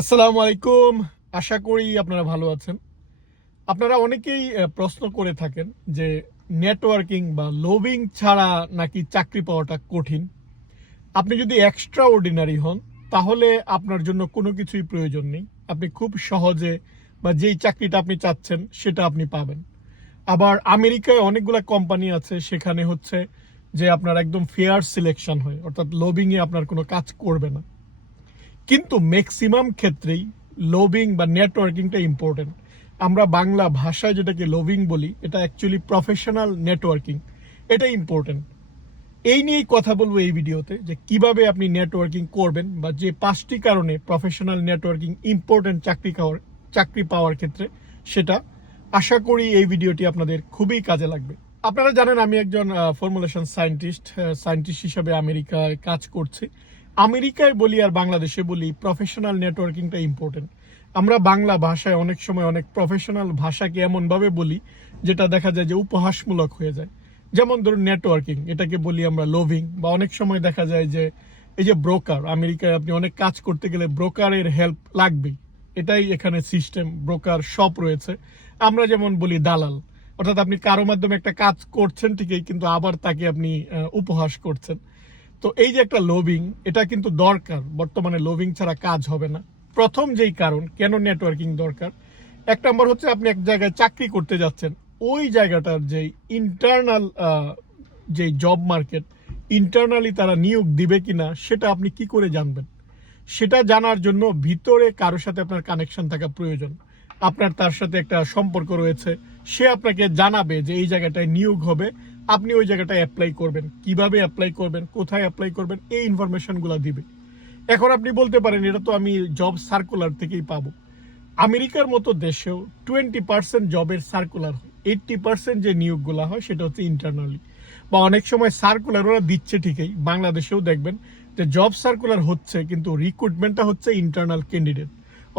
আসসালামু আলাইকুম। আশা করি আপনারা ভালো আছেন। আপনারা অনেকেই প্রশ্ন করে থাকেন যে নেটওয়ার্কিং বা লোভিং ছাড়া নাকি চাকরি পাওয়াটা কঠিন। আপনি যদি এক্সট্রা অর্ডিনারি হন, তাহলে আপনার জন্য কোনো কিছুই প্রয়োজন নেই। আপনি খুব সহজে বা যেই চাকরিটা আপনি চাচ্ছেন, সেটা আপনি পাবেন। আবার আমেরিকায় অনেকগুলো কোম্পানি আছে, সেখানে হচ্ছে যে আপনার একদম ফেয়ার সিলেকশন হয়, অর্থাৎ লোভিংয়ে আপনার কোনো কাজ করবে না। কিন্তু ম্যাক্সিমাম ক্ষেত্রেই লোভিং বা নেটওয়ার্কিংটা ইম্পর্টেন্ট আমরা বাংলা ভাষায় যেটাকে লোভিং বলি, এটা অ্যাকচুয়ালি প্রফেশনাল নেটওয়ার্কিং এটা ইম্পর্টেন্ট এই নিয়েই কথা বলব এই ভিডিওতে যে কীভাবে আপনি নেটওয়ার্কিং করবেন বা যে পাঁচটি কারণে প্রফেশনাল নেটওয়ার্কিং ইম্পর্টেন্ট চাকরি খাওয়ার, চাকরি পাওয়ার ক্ষেত্রে সেটা আশা করি এই ভিডিওটি আপনাদের খুবই কাজে লাগবে। আপনারা জানেন আমি একজন ফর্মুলেশন সায়েন্টিস্ট সায়েন্টিস্ট হিসাবে আমেরিকায় কাজ করছি। আমেরিকায় বলি আর বাংলাদেশে বলি প্রফেশনাল নেটওয়ার্কিংটা ইম্পর্টেন্ট আমরা বাংলা ভাষায় অনেক সময় অনেক প্রফেশনাল ভাষাকে এমনভাবে বলি, যেটা দেখা যায় যে উপহাসমূলক হয়ে যায়। যেমন ধরুন নেটওয়ার্কিং এটাকে বলি আমরা লোভিং বা অনেক সময় দেখা যায় যে এই যে ব্রোকার আমেরিকায় আপনি অনেক কাজ করতে গেলে ব্রোকারের হেল্প লাগবেই। এটাই এখানে সিস্টেম ব্রোকার সব রয়েছে। আমরা যেমন বলি দালাল, অর্থাৎ আপনি কারও মাধ্যমে একটা কাজ করছেন ঠিকই, কিন্তু আবার তাকে আপনি উপহাস করছেন। তো এই যে একটা লোভিং এটা কিন্তু দরকার। বর্তমানে লোভিং ছাড়া কাজ হবে না। প্রথম যেই কারণ, কেন নেটওয়ার্কিং দরকার? এক নম্বর হচ্ছে আপনি এক জায়গায় চাকরি করতে যাচ্ছেন। ওই জায়গাটার যে ইন্টারনাল যে জব মার্কেট ইন্টারনালি তারা নিয়োগ দিবে কিনা, সেটা আপনি কি করে জানবেন? সেটা জানার জন্য ভিতরে কারোর সাথে আপনার কানেকশন থাকা প্রয়োজন। আপনার তার সাথে একটা সম্পর্ক রয়েছে। সে আপনাকে জানাবে যে এই জায়গাটায় নিয়োগ হবে। আপনি ওই জায়গাটায় অ্যাপ্লাই করবেন, কীভাবে অ্যাপ্লাই করবেন, কোথায় অ্যাপ্লাই করবেন, এই ইনফরমেশনগুলো দিবে। এখন আপনি বলতে পারেন, এটা তো আমি জব সার্কুলার থেকেই পাবো। আমেরিকার মতো দেশেও টোয়েন্টি পার্সেন্ট জবের সার্কুলার হয়। এইটটি পার্সেন্ট যে নিয়োগগুলো হয়, সেটা হচ্ছে ইন্টারনালি বা অনেক সময় সার্কুলার ওরা দিচ্ছে ঠিকই। বাংলাদেশেও দেখবেন যে জব সার্কুলার হচ্ছে, কিন্তু রিক্রুটমেন্টটা হচ্ছে ইন্টারনাল ক্যান্ডিডেট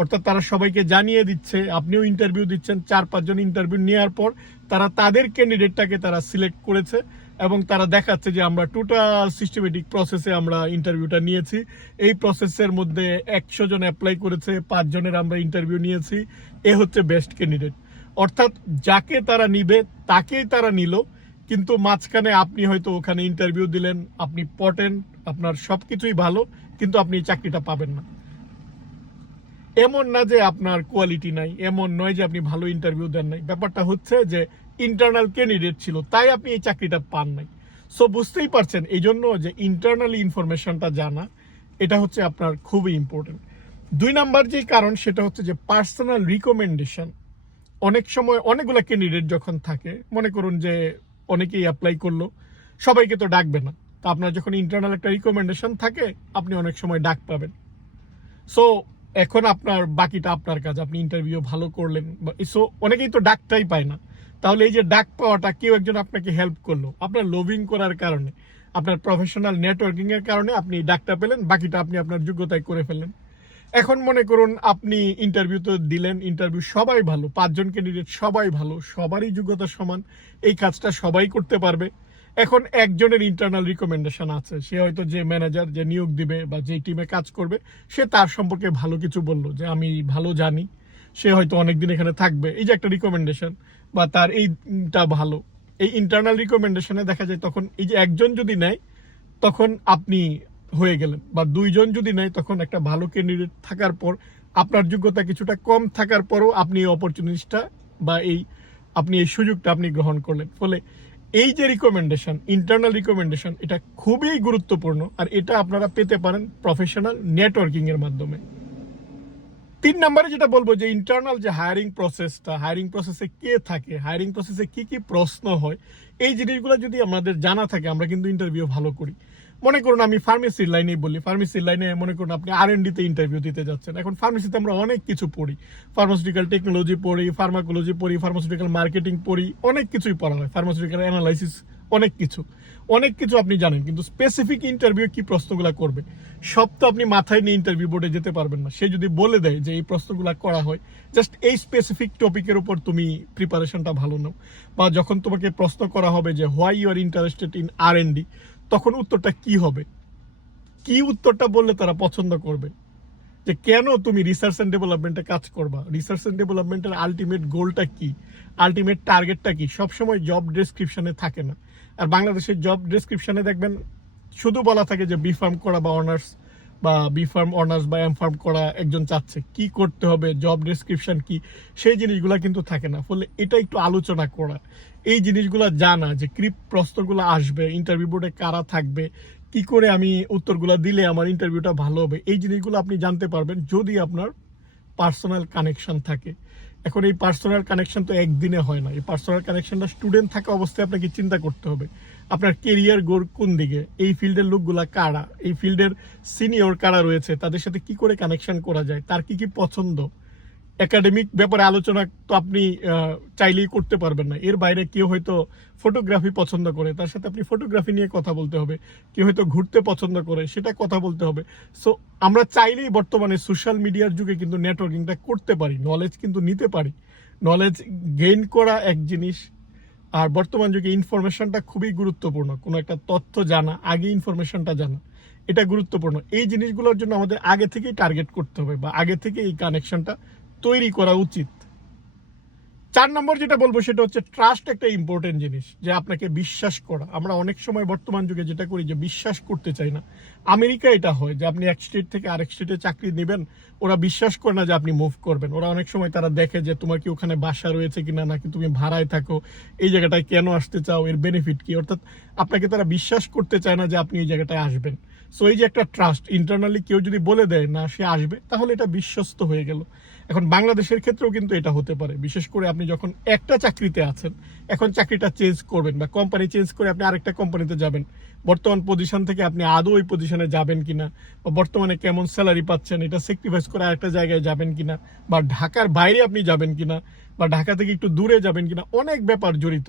অর্থাৎ তারা সবাইকে জানিয়ে দিচ্ছে, আপনিও ইন্টারভিউ দিচ্ছেন, চার, পাঁচজন ইন্টারভিউ নেওয়ার পর তারা তাদের ক্যান্ডিডেটটাকে তারা সিলেক্ট করেছে এবং তারা দেখাচ্ছে যে আমরা টোটাল সিস্টেমেটিক প্রসেসে আমরা ইন্টারভিউটা নিয়েছি। এই প্রসেসের মধ্যে একশো জন অ্যাপ্লাই করেছে পাঁচজনের আমরা ইন্টারভিউ নিয়েছি। এ হচ্ছে বেস্ট ক্যান্ডিডেট অর্থাৎ যাকে তারা নিবে, তাকেই তারা নিল, কিন্তু মাঝখানে আপনি হয়তো ওখানে ইন্টারভিউ দিলেন, আপনি পটেন, আপনার সবকিছুই ভালো, কিন্তু আপনি চাকরিটা পাবেন না। এমন না যে আপনার কোয়ালিটি নাই, এমন নয় যে আপনি ভালো ইন্টারভিউ দেন নাই। ব্যাপারটা হচ্ছে যে ইন্টারনাল ক্যান্ডিডেট ছিল, তাই আপনি এই চাকরিটা পান নাই। সো বুঝতেই পারছেন এই জন্য যে ইন্টারনালি ইনফরমেশনটা জানা, এটা হচ্ছে আপনার খুবই ইম্পর্টেন্ট দুই নাম্বার যে কারণ, সেটা হচ্ছে যে পার্সোনাল রিকমেন্ডেশন অনেক সময় অনেকগুলো ক্যান্ডিডেট যখন থাকে, মনে করুন যে অনেকেই অ্যাপ্লাই করল, সবাইকে তো ডাকবে না। তা আপনার যখন ইন্টারনাল একটা রিকমেন্ডেশন থাকে, আপনি অনেক সময় ডাক পাবেন। সো এখন আপনার বাকিটা আপনার কাজ, আপনি ইন্টারভিউ ভালো করলেন সো অনেকেই তো ডাকটাই পায় না। তাহলে এই যে ডাক পাওয়াটা কেউ একজন আপনাকে হেল্প করল, আপনার লোভিং করার কারণে, আপনার প্রফেশনাল নেটওয়ার্কিং এর কারণে আপনি ডাকটা পেলেন, বাকিটা আপনি আপনার যোগ্যতায় করে ফেলেন এখন মনে করুন, আপনি ইন্টারভিউ তো দিলেন ইন্টারভিউ সবাই ভালো, পাঁচজন ক্যান্ডিডেট সবাই ভালো, সবারই যোগ্যতা সমান, এই কাজটা সবাই করতে পারবে। এখন একজনের ইন্টারনাল রিকমেন্ডেশন আছে। সে হয়তো যে ম্যানেজার যে নিয়োগ দিবে বা যে টিমে কাজ করবে, সে তার সম্পর্কে ভালো কিছু বলল, যে আমি ভালো জানি। সে হয়তো অনেকদিন এখানে থাকবে। এই যে একটা রিকমেন্ডেশন বা তার এইটা ভালো। এই ইন্টারনাল রিকমেন্ডেশনে দেখা যায় তখন এই যে একজন যদি নেয়, তখন আপনি হয়ে গেলেন বা দুইজন যদি নেয়, তখন একটা ভালো ক্যান্ডিডেট থাকার পর আপনার যোগ্যতা কিছুটা কম থাকার পরও আপনি এই অপরচুনিটিটা বা এই, আপনি এই সুযোগটা আপনি গ্রহণ করলেন। ফলে এই যে রিকমেন্ডেশন ইন্টারনাল রিকমেন্ডেশন এটা খুবই গুরুত্বপূর্ণ আর এটা আপনারা পেতে পারেন প্রফেশনাল নেটওয়ার্কিং এর মাধ্যমে। তিন নম্বরে যেটা বলব যে ইন্টারনাল যে হায়ারিং প্রসেসটা হায়ারিং প্রসেসে কে থাকে হায়ারিং প্রসেসে কি কি প্রশ্ন হয়, এই জিনিসগুলো যদি আমাদের জানা থাকে, আমরা কিন্তু ইন্টারভিউ ভালো করি। মনে করুন আমি ফার্মেসির লাইনেই বলি ফার্মেসির লাইনে মনে করুন আপনি আর তে ইন্টারভিউ দিতে যাচ্ছেন। এখন ফার্মেসিতে আমরা অনেক কিছু পড়ি। ফার্মাসিউটিক্যাল টেকনোলজি পড়ি ফার্মাকোলজি পড়ি ফার্মাসিউটিক্যাল মার্কেটিং পড়ি, অনেক কিছুই পড়া হয়। ফার্মাসিউটিক্যাল অ্যানালাইসিস অনেক কিছু। অনেক কিছু আপনি জানেন, কিন্তু স্পেসিফিক ইন্টারভিউ কি প্রশ্নগুলো করবে? সব তো আপনি মাথায় নিয়ে ইন্টারভিউ বোর্ডে যেতে পারবেন না। সে যদি বলে দেয় যে এই প্রশ্নগুলো করা হয় জাস্ট এই স্পেসিফিক টপিকের উপর তুমি প্রিপারেশনটা ভালো নাও। বা যখন তোমাকে প্রশ্ন করা হবে যে why you are interested in R N তখন উত্তরটা কি হবে? কি উত্তরটা বললে তারা পছন্দ করবে? যে কেন তুমি রিসার্চ অ্যান্ড ডেভেলপমেন্টে কাজ করবা? রিসার্চ অ্যান্ড ডেভেলপমেন্টের আলটিমেট গোলটা কি? আলটিমেট টার্গেটটা কি? সবসময় জব ডেসক্রিপশানে থাকে না। আর বাংলাদেশের জব ডেসক্রিপশনে দেখবেন, শুধু বলা থাকে যে বিফার্ম করা বা অনার্স বা বি ফার্ম অনার্স বা এম ফার্ম করা একজন চাচ্ছে, কি করতে হবে জব ডেসক্রিপশন কি, সেই জিনিসগুলো কিন্তু থাকে না। ফলে এটা একটু আলোচনা করা। এই জিনিসগুলো জানা যে ক্রিপ প্রশ্নগুলো আসবে ইন্টারভিউ বোর্ডে কারা থাকবে, কি করে আমি উত্তরগুলো দিলে আমার ইন্টারভিউটা ভালো হবে, এই জিনিসগুলো আপনি জানতে পারবেন যদি আপনার পার্সোনাল কানেকশন থাকে। এখন এই পার্সোনাল কানেকশন তো একদিনে হয় না। এই পার্সোনাল কানেকশনটা স্টুডেন্ট থাকা অবস্থায় আপনাকে চিন্তা করতে হবে। আপনার কেরিয়ার গোর কোন দিকে? এই ফিল্ডের লোকগুলা কারা? এই ফিল্ডের সিনিয়র কারা রয়েছে? তাদের সাথে কি করে কানেকশন করা যায়? তার কি কি পছন্দ? একাডেমিক ব্যাপারে আলোচনা তো আপনি চাইলেই করতে পারবেন না। এর বাইরে কেউ হয়তো ফটোগ্রাফি পছন্দ করে, তার সাথে আপনি ফটোগ্রাফি নিয়ে কথা বলতে হবে। কেউ হয়তো ঘুরতে পছন্দ করে, সেটা কথা বলতে হবে। সো আমরা চাইলেই বর্তমানে সোশ্যাল মিডিয়ার যুগে কিন্তু নেটওয়ার্কিংটা করতে পারি নলেজ কিন্তু নিতে পারি। নলেজ গেইন করা এক জিনিস আর বর্তমান যুগে ইনফরমেশনটা খুবই গুরুত্বপূর্ণ। কোনো একটা তথ্য জানা, আগে ইনফরমেশনটা জানা, এটা গুরুত্বপূর্ণ। এই জিনিসগুলোর জন্য আমাদের আগে থেকেই টার্গেট করতে হবে বা আগে থেকে এই কানেকশনটা তৈরি করা উচিত। চার নম্বর যেটা বলব সেটা হচ্ছে ট্রাস্ট একটা ইম্পর্টেন্ট জিনিস যে আপনাকে বিশ্বাস করা। আমরা অনেক সময় বর্তমান যুগে যেটা করি যে বিশ্বাস করতে চাই না। আমেরিকা এটা হয় যে আপনি এক স্টেট থেকে আরেক স্টেটে চাকরি নেবেন, ওরা বিশ্বাস করে না যে আপনি মুভ করবেন। ওরা অনেক সময় তারা দেখে যে তোমার কি ওখানে বাসা রয়েছে কিনা, নাকি তুমি ভাড়ায় থাকো, এই জায়গাটায় কেন আসতে চাও, এর বেনিফিট কি? অর্থাৎ আপনাকে তারা বিশ্বাস করতে চায় না যে আপনি এই জায়গাটায় আসবেন। সো এই যে একটা ট্রাস্ট ইন্টারনালি কেউ যদি বলে দেয় না সে আসবে, তাহলে এটা বিশ্বস্ত হয়ে গেল। এখন বাংলাদেশের ক্ষেত্রেও কিন্তু এটা হতে পারে। বিশেষ করে আপনি যখন একটা চাকরিতে আছেন, এখন চাকরিটা চেঞ্জ করবেন বা কোম্পানি চেঞ্জ করে আপনি আরেকটা কোম্পানিতে যাবেন। বর্তমান পজিশন থেকে আপনি আদৌ ওই পজিশনে যাবেন কিনা, বা বর্তমানে কেমন স্যালারি পাচ্ছেন, এটা স্যাক্রিফাইস করে আরেকটা জায়গায় যাবেন কিনা, বা ঢাকার বাইরে আপনি যাবেন কিনা, বা ঢাকা থেকে একটু দূরে যাবেন কিনা, অনেক ব্যাপার জড়িত।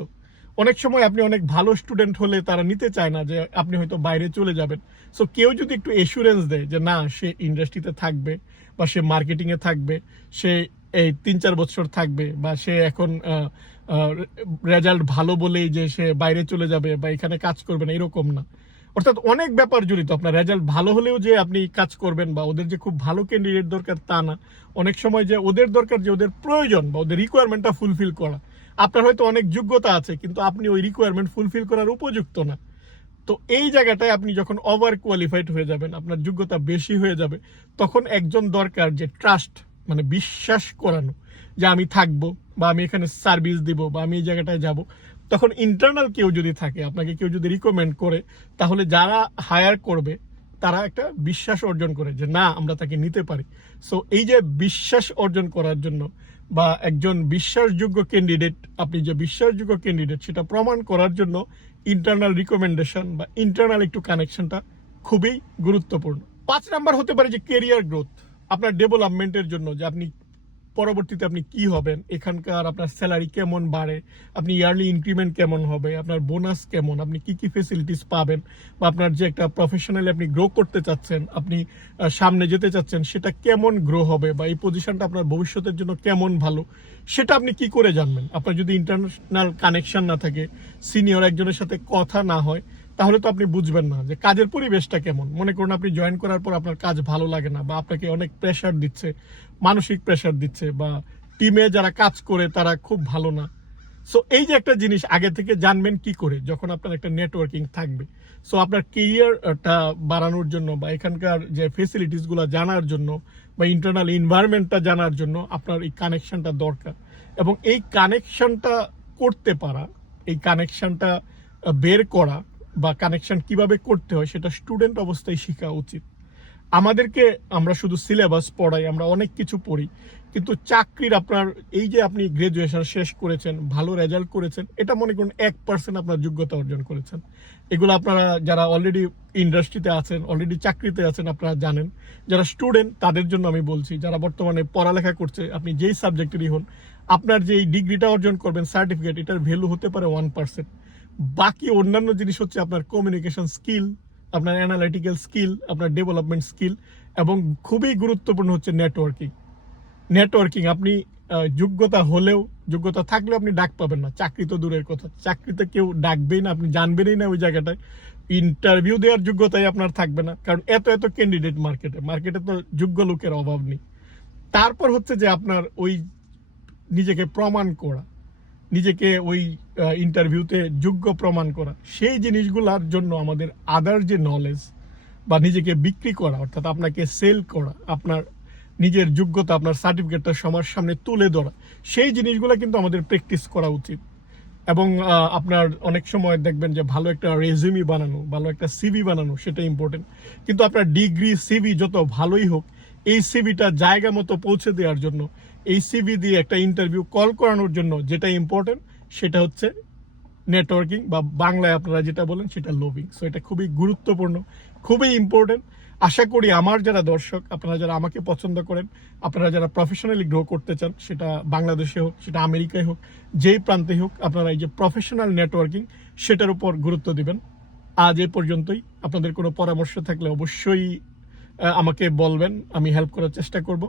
অনেক সময় আপনি অনেক ভালো স্টুডেন্ট হলে তারা নিতে চায় না যে আপনি হয়তো বাইরে চলে যাবেন। সো কেউ যদি একটু এসুরেন্স দেয় যে না, সে ইন্ডাস্ট্রিতে থাকবে বা সে মার্কেটিংয়ে থাকবে, সে এই তিন চার বছর থাকবে বা সে এখন রেজাল্ট ভালো বলেই যে সে বাইরে চলে যাবে বা এখানে কাজ করবে না, এরকম না। অর্থাৎ অনেক ব্যাপার জড়িত আপনার রেজাল্ট ভালো হলেও যে আপনি কাজ করবেন বা ওদের যে খুব ভালো ক্যান্ডিডেট দরকার তা না। অনেক সময় যে ওদের দরকার যে ওদের প্রয়োজন বা ওদের রিকোয়ারমেন্টটা ফুলফিল করা। আপনার হয়তো অনেক যোগ্যতা আছে, কিন্তু আপনি ওই রিকোয়ারমেন্ট ফুলফিল করার উপযুক্ত না। তো এই জায়গাটায় আপনি যখন ওভার কোয়ালিফাইড হয়ে যাবেন, আপনার যোগ্যতা বেশি হয়ে যাবে, তখন একজন দরকার যে ট্রাস্ট মানে বিশ্বাস করানো। যে আমি থাকব বা আমি এখানে সার্ভিস দিব বা আমি এই জায়গাটায় যাব। তখন ইন্টারনাল কেউ যদি থাকে, আপনাকে কেউ যদি রিকমেন্ড করে, তাহলে যারা হায়ার করবে, তারা একটা বিশ্বাস অর্জন করে যে, না, আমরা তাকে নিতে পারি। সো এই যে বিশ্বাস অর্জন করার জন্য বা একজন বিশ্বাসযোগ্য ক্যান্ডিডেট আপনি যে বিশ্বাসযোগ্য ক্যান্ডিডেট সেটা প্রমাণ করার জন্য ইন্টারনাল রিকমেন্ডেশন বা ইন্টারনাল একটু কানেকশনটা খুবই গুরুত্বপূর্ণ। পাঁচ নাম্বার হতে পারে যে কেরিয়ার গ্রোথ আপনার ডেভেলপমেন্টের জন্য যে আপনি পরবর্তীতে আপনি কি হবেন? এখানকার আপনার স্যালারি কেমন বাড়ে? আপনি ইয়ারলি ইনক্রিমেন্ট কেমন হবে? আপনার বোনাস কেমন? আপনি কি কি ফেসিলিটিস পাবেন? বা আপনার যে একটা প্রফেশনালি আপনি গ্রো করতে চাচ্ছেন, আপনি সামনে যেতে চাচ্ছেন, সেটা কেমন গ্রো হবে? বা এই পজিশনটা আপনার ভবিষ্যতের জন্য কেমন ভালো? সেটা আপনি কি করে জানবেন? আপনার যদি ইন্টারন্যাশনাল কানেকশন না থাকে সিনিয়র একজনের সাথে কথা না হয় তাহলে তো আপনি বুঝবেন না যে কাজের পরিবেশটা কেমন। মনে করুন আপনি জয়েন করার পর আপনার কাজ ভালো লাগে না বা আপনাকে অনেক প্রেশার দিচ্ছে, মানসিক প্রেশার দিচ্ছে বা টিমে যারা কাজ করে তারা খুব ভালো না। সো এই যে একটা জিনিস, আগে থেকে জানবেন কি করে, যখন আপনার একটা নেটওয়ার্কিং থাকবে। সো আপনার কেরিয়ারটা বাড়ানোর জন্য বা এখানকার যে ফেসিলিটিসগুলো জানার জন্য বা ইন্টারনাল এনভায়রনমেন্টটা জানার জন্য আপনার এই কানেকশনটা দরকার। এবং এই কানেকশনটা করতে পারা, এই কানেকশনটা বের করা বা কানেকশন কীভাবে করতে হয় সেটা স্টুডেন্ট অবস্থায় শেখা উচিত। আমাদেরকে আমরা শুধু সিলেবাস পড়াই, আমরা অনেক কিছু পড়ি, কিন্তু চাকরির আপনার এই যে আপনি গ্রাজুয়েশন শেষ করেছেন, ভালো রেজাল্ট করেছেন, এটা মনে করুন এক পার্সেন্ট আপনার যোগ্যতা অর্জন করেছেন। এগুলো আপনারা যারা অলরেডি ইন্ডাস্ট্রিতে আছেন অলরেডি চাকরিতে আছেন, আপনারা জানেন। যারা স্টুডেন্ট তাদের জন্য আমি বলছি, যারা বর্তমানে পড়ালেখা করছে, আপনি যেই সাবজেক্টেরই হন, আপনার যে এই ডিগ্রিটা অর্জন করবেন সার্টিফিকেট এটার ভ্যালু হতে পারে ওয়ান পার্সেন্ট বাকি অন্যান্য জিনিস হচ্ছে আপনার কমিউনিকেশন স্কিল আপনার অ্যানালাইটিক্যাল স্কিল আপনার ডেভেলপমেন্ট স্কিল এবং খুবই গুরুত্বপূর্ণ হচ্ছে নেটওয়ার্কিং নেটওয়ার্কিং আপনি যোগ্যতা হলেও, যোগ্যতা থাকলেও আপনি ডাক পাবেন না। চাকরি তো দূরের কথা। চাকরিতে কেউ ডাকবেই না, আপনি জানবেনই না ওই জায়গাটায়। ইন্টারভিউ দেওয়ার যোগ্যতাই আপনার থাকবে না, কারণ এত এত ক্যান্ডিডেট মার্কেটে মার্কেটে তো যোগ্য লোকের অভাব নেই। তারপর হচ্ছে যে আপনার ওই নিজেকে প্রমাণ করা। নিজেকে ওই ইন্টারভিউতে যোগ্য প্রমাণ করা। সেই জিনিসগুলোর জন্য আমাদের আদার যে নলেজ বা নিজেকে বিক্রি করা, অর্থাৎ আপনাকে সেল করা, আপনার নিজের যোগ্যতা, আপনার সার্টিফিকেটটা সবার সামনে তুলে ধরা, সেই জিনিসগুলো কিন্তু আমাদের প্র্যাকটিস করা উচিত। এবং আপনার অনেক সময় দেখবেন যে ভালো একটা রেজিউমি বানানো, ভালো একটা সিভি বানানো, সেটা ইম্পর্টেন্ট কিন্তু আপনার ডিগ্রি সিভি যত ভালোই হোক, এই সিভিটা জায়গা মতো পৌঁছে দেওয়ার জন্য এই সিভি দিয়ে একটা ইন্টারভিউ কল করানোর জন্য যেটা ইম্পর্টেন্ট সেটা হচ্ছে নেটওয়ার্কিং বা বাংলায় আপনারা যেটা বলেন সেটা লোভিং সো এটা খুবই গুরুত্বপূর্ণ, খুবই ইম্পর্টেন্ট আশা করি আমার যারা দর্শক, আপনারা যারা আমাকে পছন্দ করেন, আপনারা যারা প্রফেশনালি গ্রো করতে চান, সেটা বাংলাদেশে হোক, সেটা আমেরিকায় হোক, যেই প্রান্তে হোক, আপনারা এই যে প্রফেশনাল নেটওয়ার্কিং সেটার উপর গুরুত্ব দিবেন। আজ এ পর্যন্তই। আপনাদের কোনো পরামর্শ থাকলে অবশ্যই আমাকে বলবেন, আমি হেল্প করার চেষ্টা করব।